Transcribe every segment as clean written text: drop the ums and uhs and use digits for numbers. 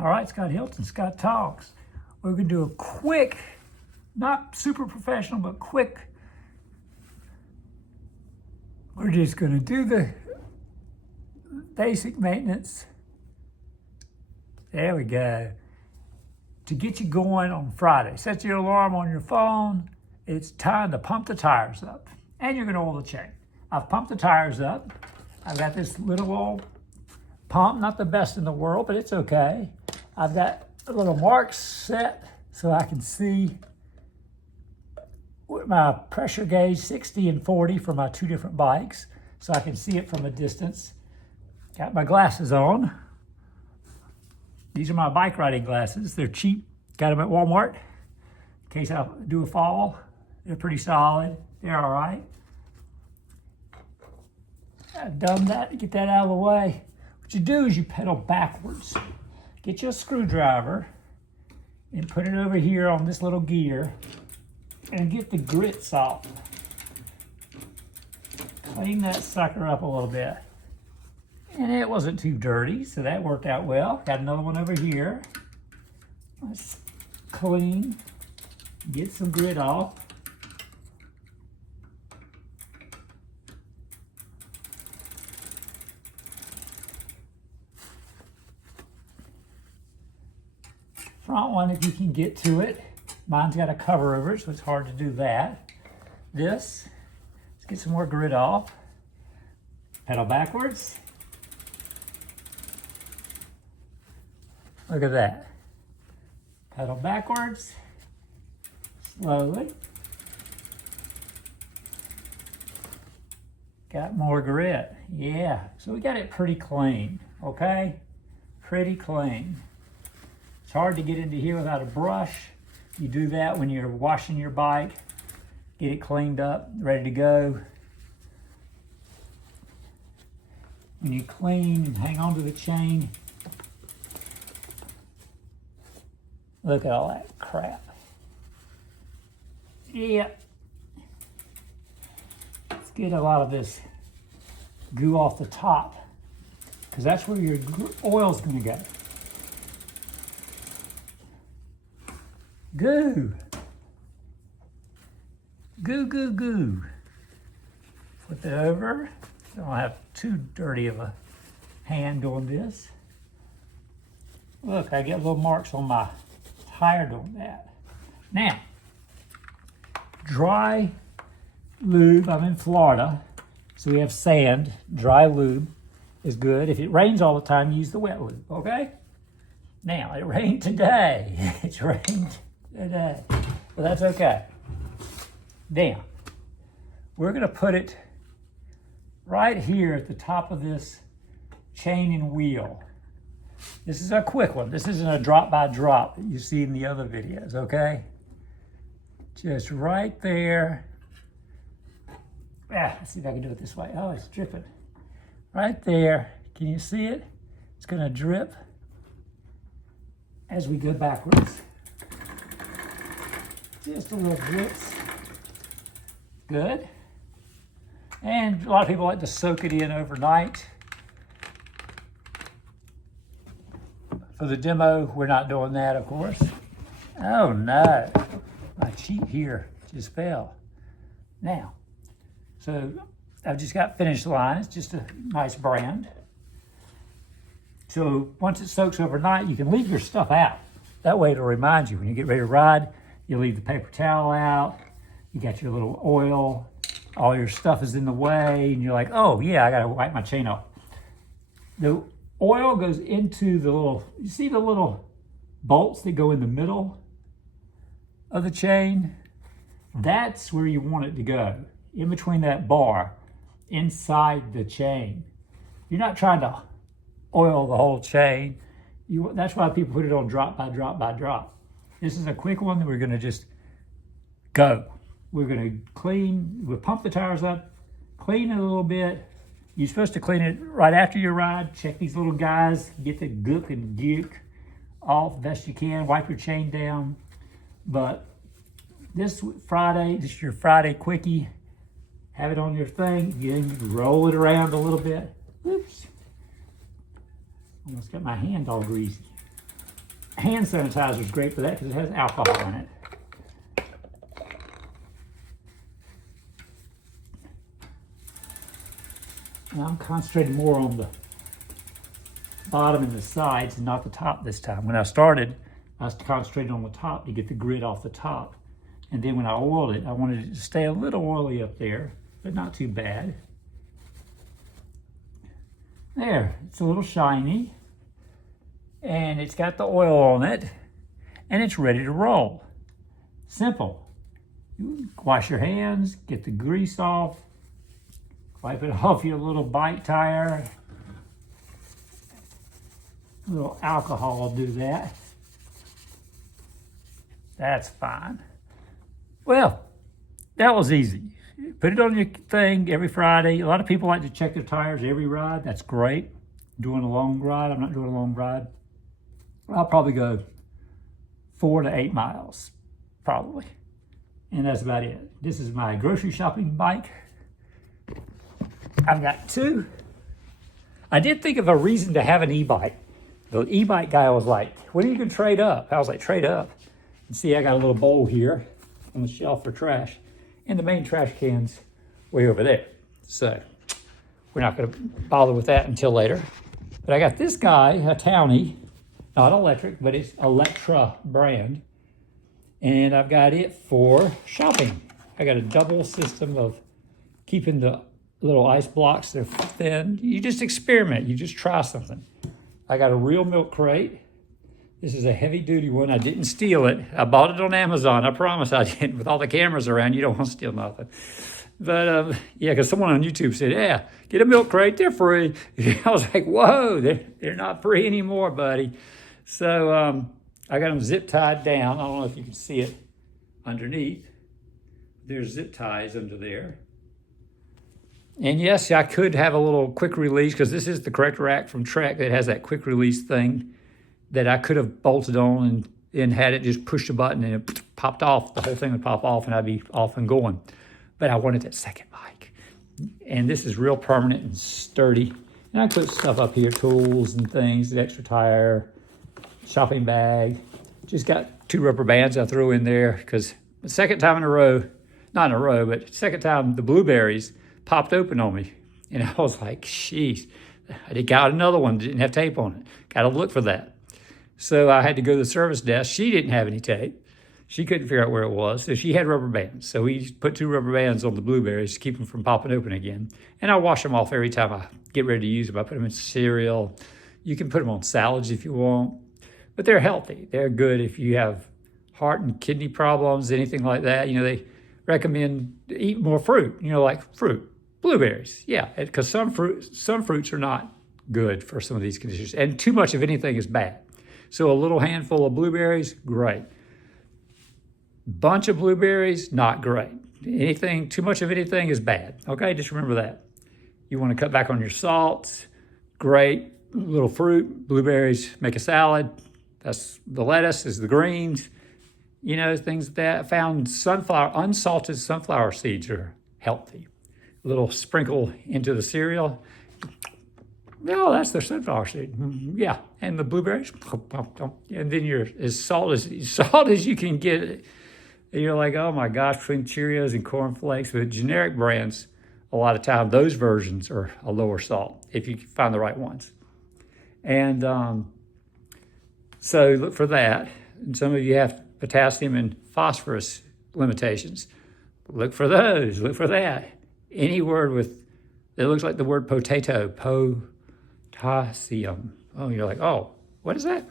All right, Scott Hilton, Scott Talks. We're going to do a quick, not super professional, but quick. We're just going to do the basic maintenance. There we go. To get you going on Friday, set your alarm on your phone. It's time to pump the tires up. And you're going to oil the chain. I've pumped the tires up. I've got this little old pump, not the best in the world, but it's okay. I've got a little marks set so I can see with my pressure gauge 60 and 40 for my two different bikes, so I can see it from a distance. Got my glasses on. These are my bike riding glasses. They're cheap. Got them at Walmart in case I do a fall. They're pretty solid. They're all right. I've done that to get that out of the way. What you do is you pedal backwards. Get you a screwdriver and put it over here on this little gear and get the grits off. Clean that sucker up a little bit. And it wasn't too dirty, so that worked out well. Got another one over here. Let's clean, get some grit off. Front one, if you can get to it. Mine's got a cover over it, so it's hard to do that. Let's get some more grit off. Pedal backwards. Look at that. Pedal backwards, slowly. Got more grit, yeah. So we got it pretty clean, okay? Pretty clean. It's hard to get into here without a brush. You do that when you're washing your bike. Get it cleaned up, ready to go. When you clean and hang on to the chain, look at all that crap. Yeah. Let's get a lot of this goo off the top, because that's where your oil's gonna go. Goo. Goo, goo, goo. Flip it over. Don't have too dirty of a hand doing this. Look, I get little marks on my tire doing that. Now, dry lube. I'm in Florida, so we have sand. Dry lube is good. If it rains all the time, use the wet lube, okay? Now, it rained today. It's rained today, but that's okay. Now, we're gonna put it right here at the top of this chain and wheel. This is a quick one. This isn't a drop by drop that you see in the other videos, okay? Just right there. Let's see if I can do it this way. Oh, it's dripping. Right there. Can you see it? It's gonna drip as we go backwards. Just a little drips. Good. And a lot of people like to soak it in overnight. For the demo, we're not doing that, of course. Oh no, my sheet here just fell. Now, so I've just got Finish Line. It's just a nice brand. So once it soaks overnight, you can leave your stuff out. That way it'll remind you when you get ready to ride, you leave the paper towel out, you got your little oil, all your stuff is in the way, and you're like, oh yeah, I gotta wipe my chain off. The oil goes into the little, you see the little bolts that go in the middle of the chain? That's where you want it to go, in between that bar, inside the chain. You're not trying to oil the whole chain. That's why people put it on drop by drop by drop. This is a quick one that we're gonna just go. We're gonna clean, we'll pump the tires up, clean it a little bit. You're supposed to clean it right after your ride. Check these little guys, get the gook and gook off best you can, wipe your chain down. But this Friday, this is your Friday quickie. Have it on your thing, you roll it around a little bit. Oops. Almost got my hand all greasy. hand sanitizer is great for that because it has alcohol in it. And I'm concentrating more on the bottom and the sides and not the top this time. When I started, I was concentrating on the top to get the grit off the top. And then when I oiled it, I wanted it to stay a little oily up there, but not too bad. There, it's a little shiny. And it's got the oil on it. And it's ready to roll. Simple. You wash your hands, get the grease off, wipe it off your little bike tire. A little alcohol will do that. That's fine. Well, that was easy. Put it on your thing every Friday. A lot of people like to check their tires every ride. That's great. Doing a long ride. I'm not doing a long ride. I'll probably go 4 to 8 miles, probably. And that's about it. This is my grocery shopping bike. I've got 2. I did think of a reason to have an e-bike. The e-bike guy was like, when are you going to trade up? I was like, trade up. And see, I got a little bowl here on the shelf for trash. And the main trash can's way over there. So we're not going to bother with that until later. But I got this guy, a Townie, not electric, but it's Electra brand. And I've got it for shopping. I got a double system of keeping the little ice blocks, they're thin. You just experiment, you just try something. I got a real milk crate. This is a heavy duty one. I didn't steal it. I bought it on Amazon. I promise I didn't. With all the cameras around, you don't want to steal nothing. But yeah, because someone on YouTube said, yeah, get a milk crate, they're free. I was like, whoa, they're not free anymore, buddy. So I got them zip tied down. I don't know if you can see it underneath. There's zip ties under there. And yes, I could have a little quick release because this is the correct rack from Trek that has that quick release thing that I could have bolted on and had it just push a button and it popped off. The whole thing would pop off and I'd be off and going. But I wanted that second bike. And this is real permanent and sturdy. And I put stuff up here, tools and things, the extra tire, shopping bag. Just got 2 rubber bands I threw in there because the second time in a row, not in a row, but second time the blueberries popped open on me. And I was like, sheesh, I got another one, didn't have tape on it. Got to look for that. So I had to go to the service desk. She didn't have any tape. She couldn't figure out where it was. So she had rubber bands. So we put 2 rubber bands on the blueberries to keep them from popping open again. And I wash them off every time I get ready to use them. I put them in cereal. You can put them on salads if you want. But they're healthy. They're good if you have heart and kidney problems, anything like that. You know, they recommend eat more fruit, you know, like fruit. Blueberries, yeah, because some fruits are not good for some of these conditions, and too much of anything is bad. So a little handful of blueberries, great. Bunch of blueberries, not great. Anything, too much of anything is bad. Okay, just remember that. You want to cut back on your salts, great. Little fruit, blueberries, make a salad. That's the lettuce, is the greens. You know, things like that. I found unsalted sunflower seeds are healthy. Little sprinkle into the cereal. Oh, that's the sunflower seed. Yeah, and the blueberries. And then you're as salt as you can get it. And you're like, oh my gosh, between Cheerios and Corn Flakes. But generic brands, a lot of time, those versions are a lower salt if you can find the right ones. And so look for that. And some of you have potassium and phosphorus limitations. Look for those. Look for that. Any word with, it looks like the word potato, potassium. Oh, you're like, oh, what is that?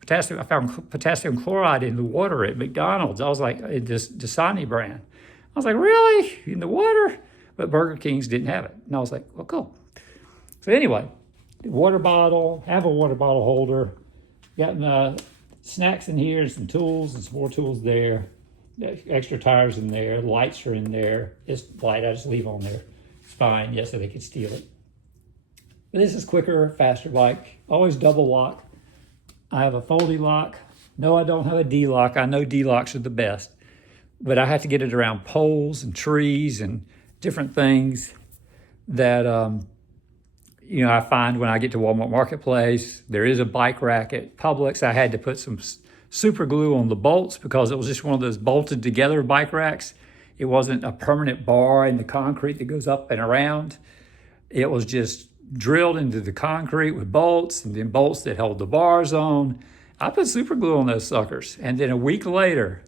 Potassium. I found potassium chloride in the water at McDonald's. I was like, this Dasani brand. I was like, really? In the water? But Burger King's didn't have it. And I was like, well, cool. So anyway, water bottle, have a water bottle holder. Got snacks in here, some tools and some more tools there. Extra tires in there, lights are in there. This light I just leave on there. It's fine, yes, so they could steal it. But this is quicker, faster bike. Always double lock. I have a foldy lock. No, I don't have a D-lock. I know D-locks are the best. But I have to get it around poles and trees and different things that, you know, I find when I get to Walmart Marketplace, there is a bike rack at Publix. I had to put some super glue on the bolts because it was just one of those bolted together bike racks. It wasn't a permanent bar in the concrete that goes up and around. It was just drilled into the concrete with bolts, and then bolts that held the bars on. I put super glue on those suckers. And then a week later,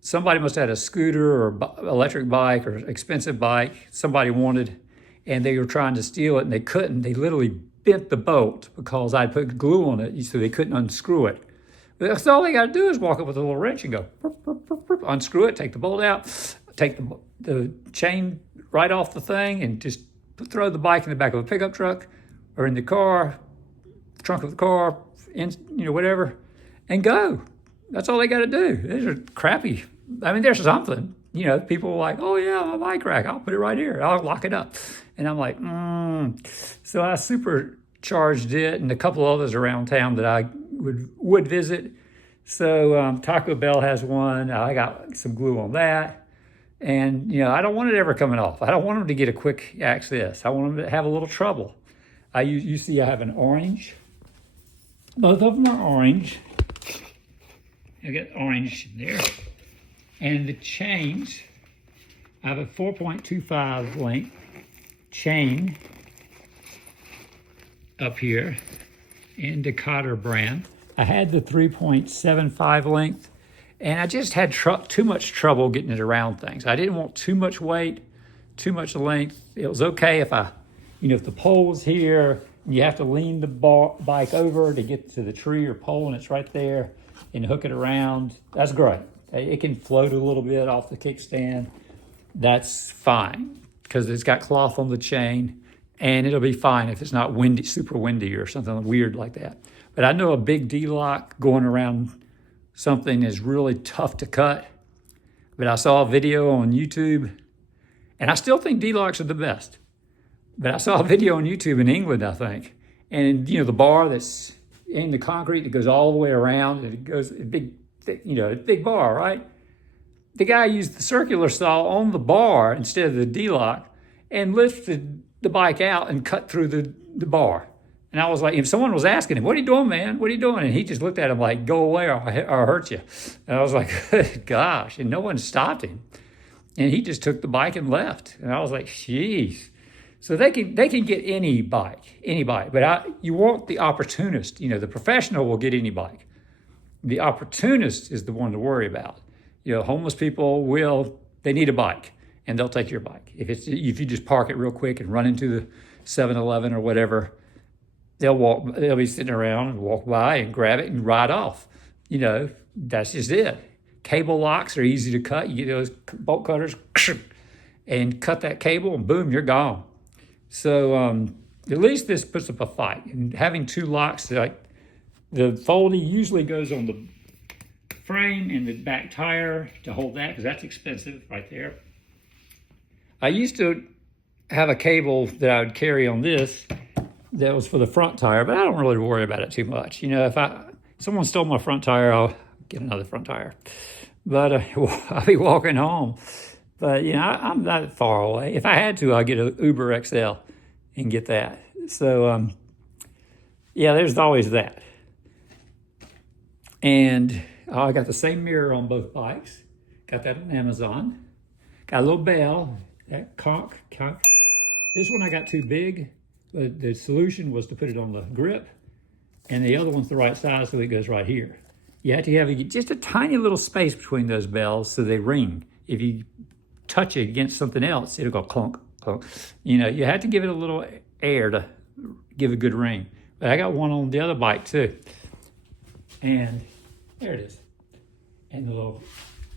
somebody must have had a scooter or electric bike or expensive bike somebody wanted, and they were trying to steal it and they couldn't. They literally bent the bolt because I put glue on it so they couldn't unscrew it. But that's all they got to do is walk up with a little wrench and go, burp, burp, burp, burp, unscrew it, take the bolt out, take the chain right off the thing, and just throw the bike in the back of a pickup truck or in the car, the trunk of the car, whatever, and go. That's all they got to do. These are crappy. I mean, there's something. People are like, oh yeah, my bike rack, I'll put it right here. I'll lock it up. And I'm like, So I supercharged it and a couple others around town that I would visit. So Taco Bell has one. I got some glue on that. And, I don't want it ever coming off. I don't want them to get a quick access. I want them to have a little trouble. You see I have an orange. Both of them are orange. I got orange in there. And the chains, I have a 4.25 length chain up here in Decatur brand. I had the 3.75 length, and I just had too much trouble getting it around things. I didn't want too much weight, too much length. It was okay if if the pole was here, and you have to lean the bike over to get to the tree or pole, and it's right there, and hook it around. That's great. It can float a little bit off the kickstand. That's fine because it's got cloth on the chain, and it'll be fine if it's not windy, super windy or something weird like that. But I know a big D-lock going around something is really tough to cut. But I saw a video on YouTube, and I still think D-locks are the best. But I saw a video on YouTube in England, I think. And, the bar that's in the concrete that goes all the way around, and it goes a big bar, right? The guy used the circular saw on the bar instead of the D-lock and lifted the bike out and cut through the bar. And I was like, if someone was asking him, what are you doing, man? What are you doing? And he just looked at him like, go away or I'll hurt you. And I was like, good gosh. And no one stopped him. And he just took the bike and left. And I was like, jeez. So they can get any bike. But you want the opportunist. The professional will get any bike. The opportunist is the one to worry about. Homeless people they need a bike, and they'll take your bike. If you just park it real quick and run into the 7-Eleven or whatever, they'll be sitting around and walk by and grab it and ride off. That's just it. Cable locks are easy to cut. You get those bolt cutters and cut that cable, and boom, you're gone. So at least this puts up a fight. And having two locks, like the Foldy usually goes on the frame and the back tire to hold that, because that's expensive right there. I used to have a cable that I would carry on this that was for the front tire, but I don't really worry about it too much. If someone stole my front tire, I'll get another front tire. But I'll be walking home. But, I'm not far away. If I had to, I'd get an Uber XL and get that. So, there's always that. And I got the same mirror on both bikes. Got that on Amazon. Got a little bell, that conch. This one I got too big. But the solution was to put it on the grip, and the other one's the right size, so it goes right here. You have to have just a tiny little space between those bells so they ring. If you touch it against something else, it'll go clunk, clunk. You have to give it a little air to give a good ring. But I got one on the other bike too. And there it is. And the little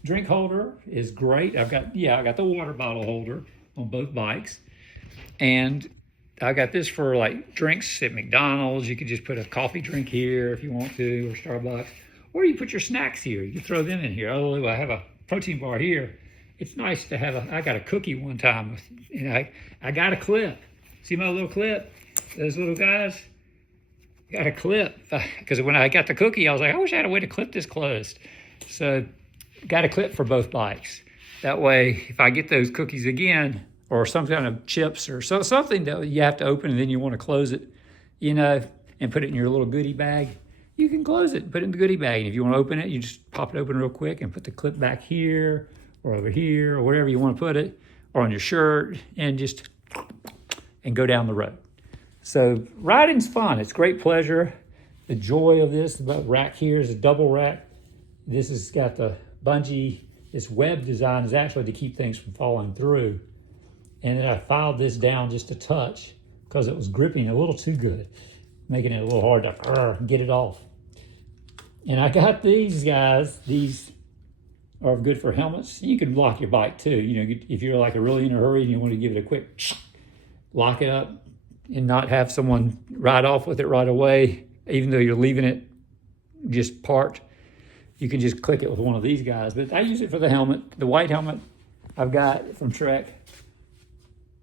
drink holder is great. I got the water bottle holder on both bikes. And I got this for like drinks at McDonald's. You could just put a coffee drink here if you want to, or Starbucks. Or you put your snacks here. You can throw them in here. Oh, I have a protein bar here. It's nice to have I got a cookie one time, and I got a clip. See my little clip? Those little guys? Got a clip. Because when I got the cookie, I was like, I wish I had a way to clip this closed. So got a clip for both bikes. That way, if I get those cookies again, or some kind of chips or something that you have to open and then you want to close it, you know, and put it in your little goodie bag, you can close it, put it in the goodie bag. And if you want to open it, you just pop it open real quick and put the clip back here or over here or wherever you want to put it, or on your shirt, and just and go down the road. So riding's fun. It's great pleasure. The joy of this, the rack here is a double rack. This has got the bungee. This web design is actually to keep things from falling through. And then I filed this down just a touch because it was gripping a little too good, making it a little hard to get it off. And I got these guys. These are good for helmets. You can lock your bike too. You know, if you're like really in a hurry and you want to give it a quick lock it up and not have someone ride off with it right away, even though you're leaving it just parked, you can just click it with one of these guys. But I use it for the helmet. The white helmet I've got from Trek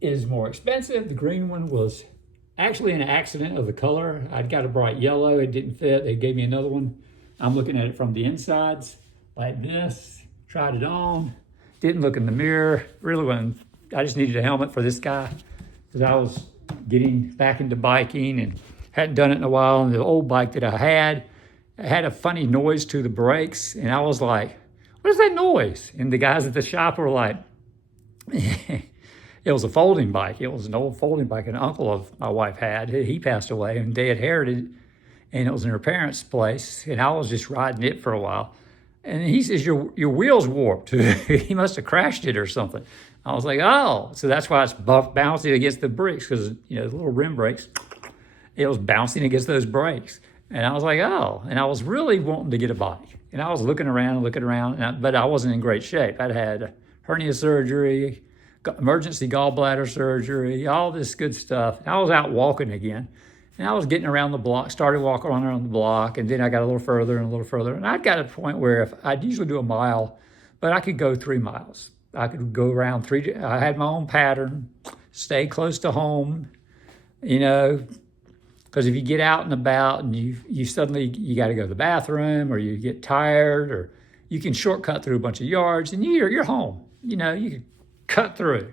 is more expensive. The green one was actually an accident of the color. I'd got a bright yellow, it didn't fit. They gave me another one. I'm looking at it from the insides like this, tried it on, didn't look in the mirror, really wasn't. I just needed a helmet for this guy because I was getting back into biking and hadn't done it in a while. And the old bike that I had a funny noise to the brakes. And I was like, what is that noise? And the guys at the shop were like, it was a folding bike. It was an old folding bike an uncle of my wife had. He passed away and they inherited, and it was in her parents' place. And I was just riding it for a while. And he says, your wheel's warped. He must have crashed it or something. I was like, oh, so that's why it's bouncing against the brakes, because, you know, the little rim brakes, it was bouncing against those brakes. And I was like, oh, and I was really wanting to get a bike. And I was looking around, but I wasn't in great shape. I'd had hernia surgery, emergency gallbladder surgery, all this good stuff. I was out walking again. And I was getting around the block, started walking around the block, and then I got a little further and a little further. And I got to a point where if I'd usually do a mile, but I could go 3 miles. I could go around three. I had my own pattern, stay close to home, you know, because if you get out and about and you suddenly, you got to go to the bathroom or you get tired, or you can shortcut through a bunch of yards and you're home, you know, you can cut through.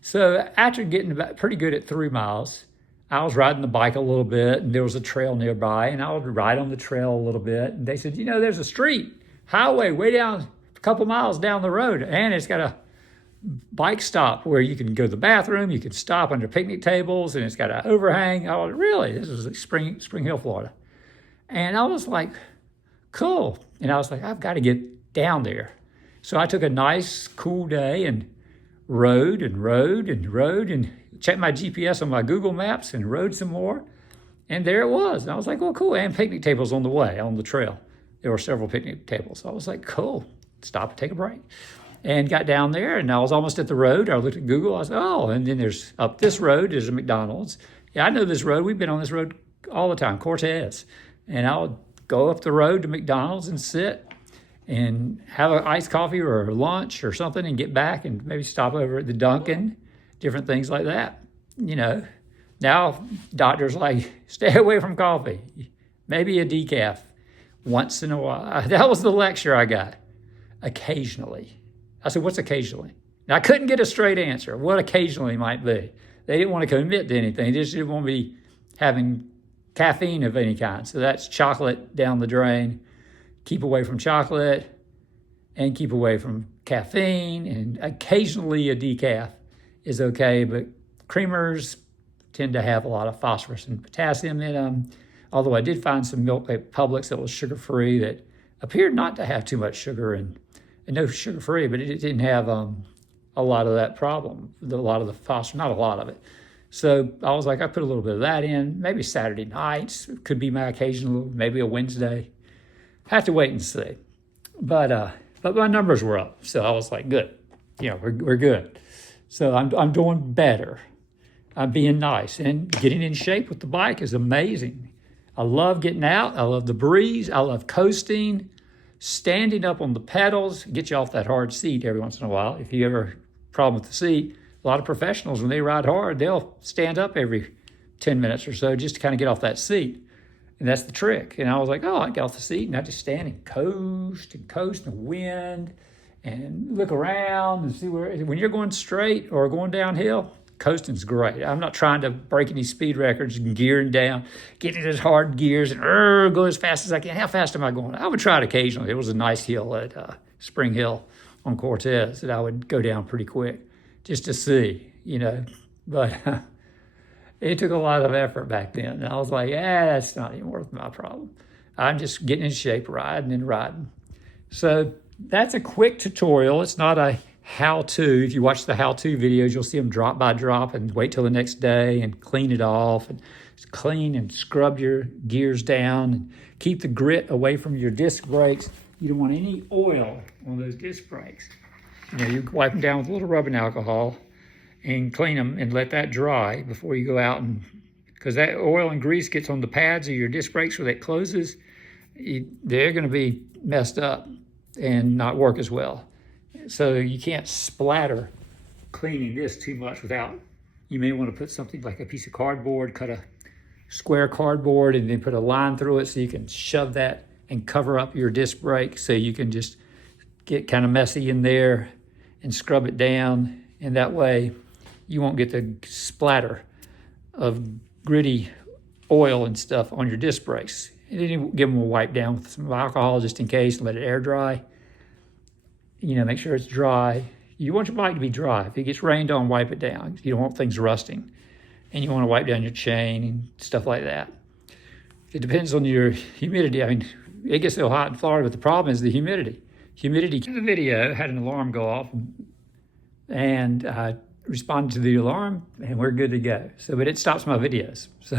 So after getting about pretty good at 3 miles, I was riding the bike a little bit, and there was a trail nearby, and I would ride on the trail a little bit. And they said, you know, there's a street, highway way down, a couple miles down the road, and it's got a bike stop where you can go to the bathroom, you can stop under picnic tables, and it's got an overhang. Oh, really? This was Spring Hill, Florida. And I was like, cool. And I was like, I've got to get down there. So I took a nice, cool day and rode and checked my GPS on my Google Maps and rode some more. And there it was. And I was like, well, cool. And picnic tables on the way, on the trail. There were several picnic tables. So I was like, cool. Stop and take a break. And got down there, and I was almost at the road. I looked at Google. I said, oh, and then there's up this road, there's a McDonald's. Yeah, I know this road. We've been on this road all the time, Cortez. And I would go up the road to McDonald's and sit and have an iced coffee or lunch or something and get back and maybe stop over at the Dunkin', different things like that. You know, now doctors like, stay away from coffee, maybe a decaf once in a while. That was the lecture I got. Occasionally. I said, what's occasionally? Now, I couldn't get a straight answer what occasionally might be. They didn't want to commit to anything. They just didn't want to be having caffeine of any kind. So that's chocolate down the drain. Keep away from chocolate and keep away from caffeine. And occasionally a decaf is okay, but creamers tend to have a lot of phosphorus and potassium in them. Although I did find some milk at Publix that was sugar-free that appeared not to have too much sugar and no sugar-free, but it didn't have a lot of that problem, a lot of the phosphorus, not a lot of it. So I was like, I put a little bit of that in, maybe Saturday nights, could be my occasional, maybe a Wednesday. Have to wait and see. But my numbers were up, so I was like, good, you know, we're good. So I'm doing better. I'm being nice, and getting in shape with the bike is amazing. I love getting out. I love the breeze. I love coasting. Standing up on the pedals, get you off that hard seat every once in a while. If you ever have a problem with the seat, a lot of professionals, when they ride hard, they'll stand up every 10 minutes or so just to kind of get off that seat. And that's the trick. And I was like, oh, I get off the seat and I just stand and coast in the wind and look around and see when you're going straight or going downhill, coasting's great. I'm not trying to break any speed records and gearing down, getting those hard gears and go as fast as I can. How fast am I going? I would try it occasionally. It was a nice hill at Spring Hill on Cortez that I would go down pretty quick just to see, But it took a lot of effort back then. And I was like, that's not even worth my problem. I'm just getting in shape, riding and riding. So that's a quick tutorial. It's not a how-to. If you watch the how-to videos, you'll see them drop by drop and wait till the next day and clean it off and clean and scrub your gears down and keep the grit away from your disc brakes. You don't want any oil on those disc brakes. You wipe them down with a little rubbing alcohol and clean them and let that dry before you go out, and because that oil and grease gets on the pads of your disc brakes where that closes, they're going to be messed up and not work as well. So you can't splatter cleaning this too much without, you may want to put something like a piece of cardboard, cut a square cardboard and then put a line through it so you can shove that and cover up your disc brake so you can just get kind of messy in there and scrub it down, and that way you won't get the splatter of gritty oil and stuff on your disc brakes. And then you give them a wipe down with some alcohol just in case, and let it air dry. Make sure it's dry. You want your bike to be dry. If it gets rained on, wipe it down. You don't want things rusting. And you want to wipe down your chain and stuff like that. It depends on your humidity. I mean, it gets so hot in Florida, but the problem is the humidity. Humidity. The video had an alarm go off, and I responded to the alarm, and we're good to go. But it stops my videos. So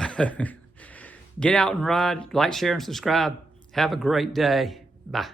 get out and ride, like, share, and subscribe. Have a great day. Bye.